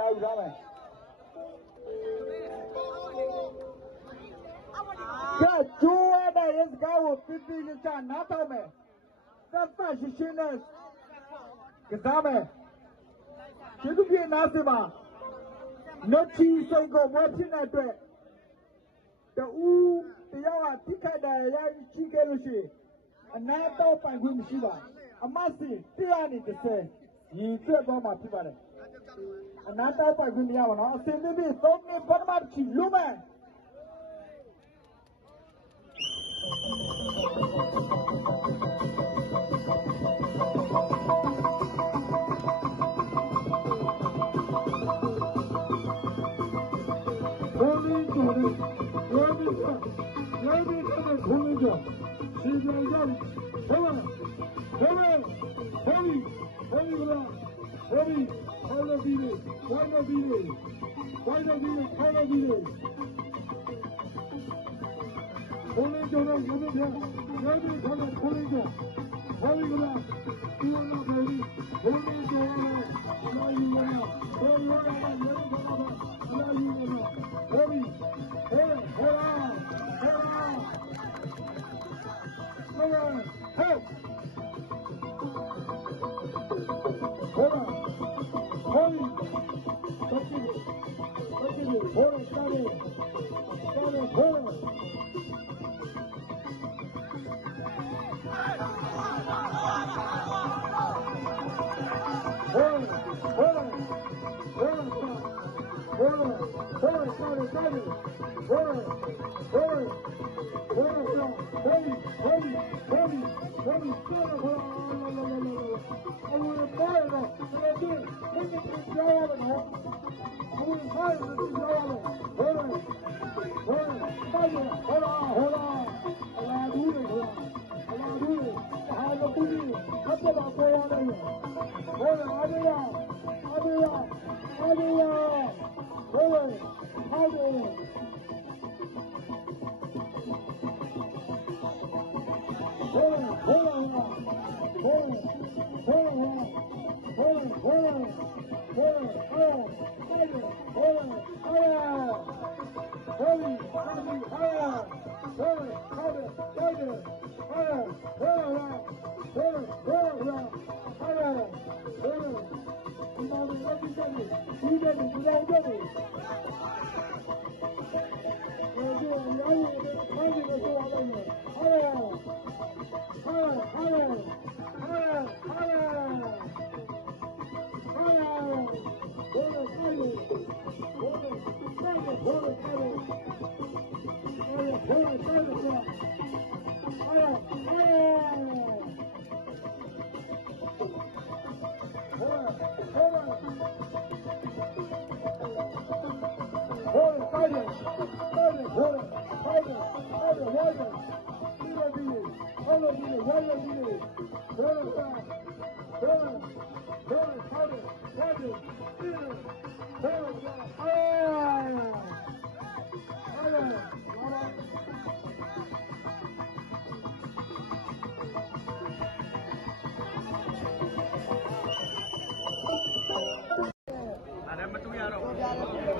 များဦးသားမယ်ကဲကျိုးရတဲ့စကားကိုပြပြလေးချနားထောင်မယ်သက်သက်ရှင်းရှင်းနဲ့ကစားမယ်ကျေးဇူးပြုနားစပါနှုတ်ချီစိတ်ကိုမွေးဖြစ်တဲ့အတွက်တူတရားကတိခတ်တယ်ရရှိခဲ့လို့ရှိရင်အနာတော့ပိုင်ခွင့်မရှိပါအမတ်စီတရားနေ30ရည်သွက်သွားမှာဖြစ်ပါတယ်အနာတော့ပိုင်ခွင့်မရပါတော့အစင်းသစ်3နှစ်ပထမချီလုံးမယ်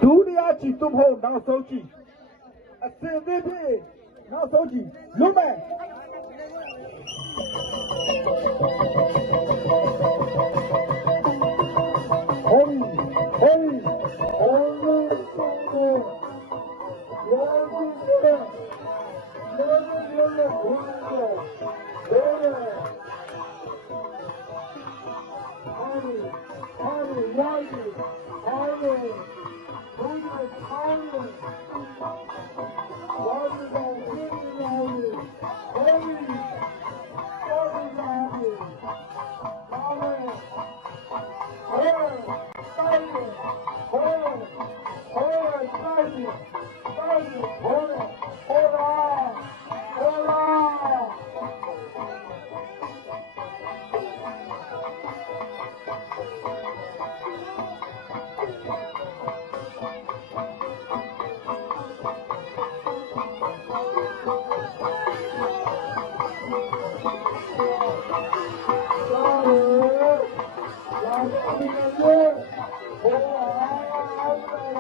ဒုတိယချီသွတ်ဖို့နောက်ဆုံးချီအစင်သစ်ဖြစ်နောက်ဆုံးချီလွတ်မယ်ဟေးဟေးအော်လို့ရောဘူးတဲ့ရောဘူးလို့ဘူးတော့ဘယ်လဲဟာရီဟာရီဝိုင်းဟာရီ Thank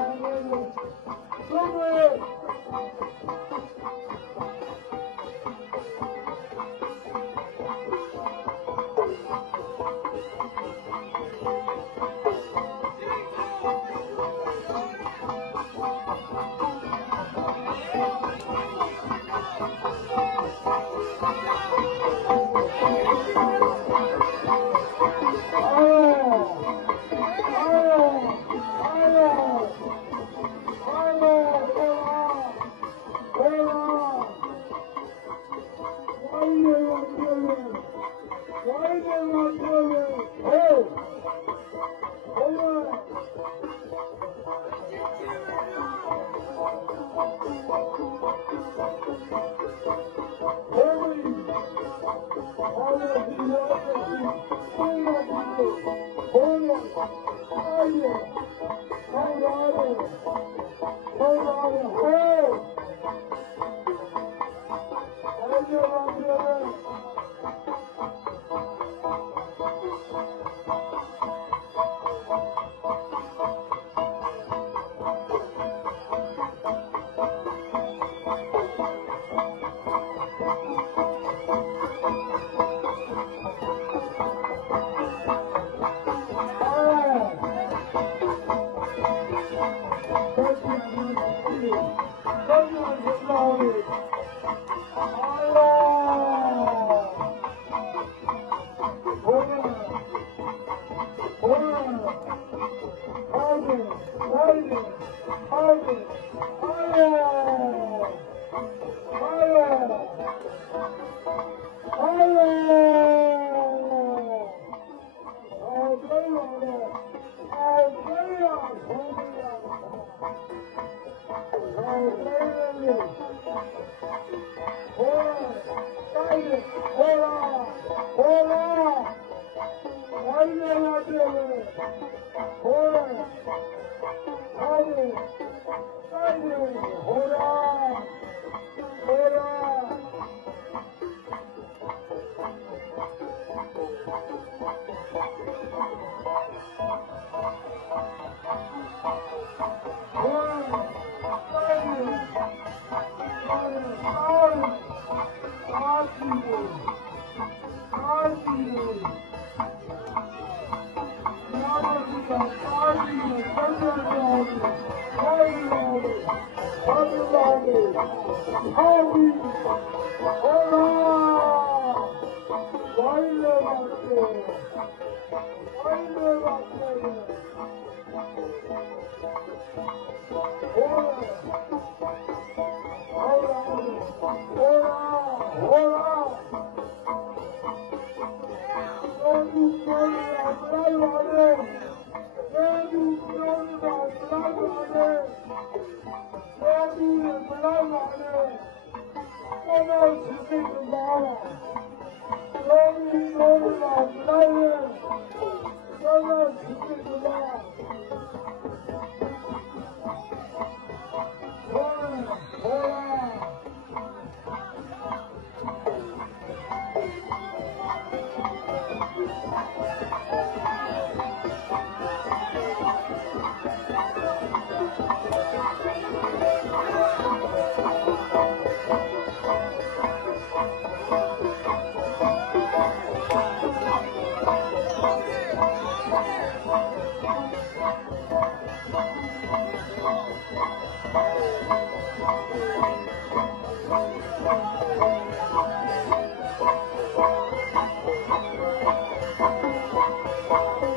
you.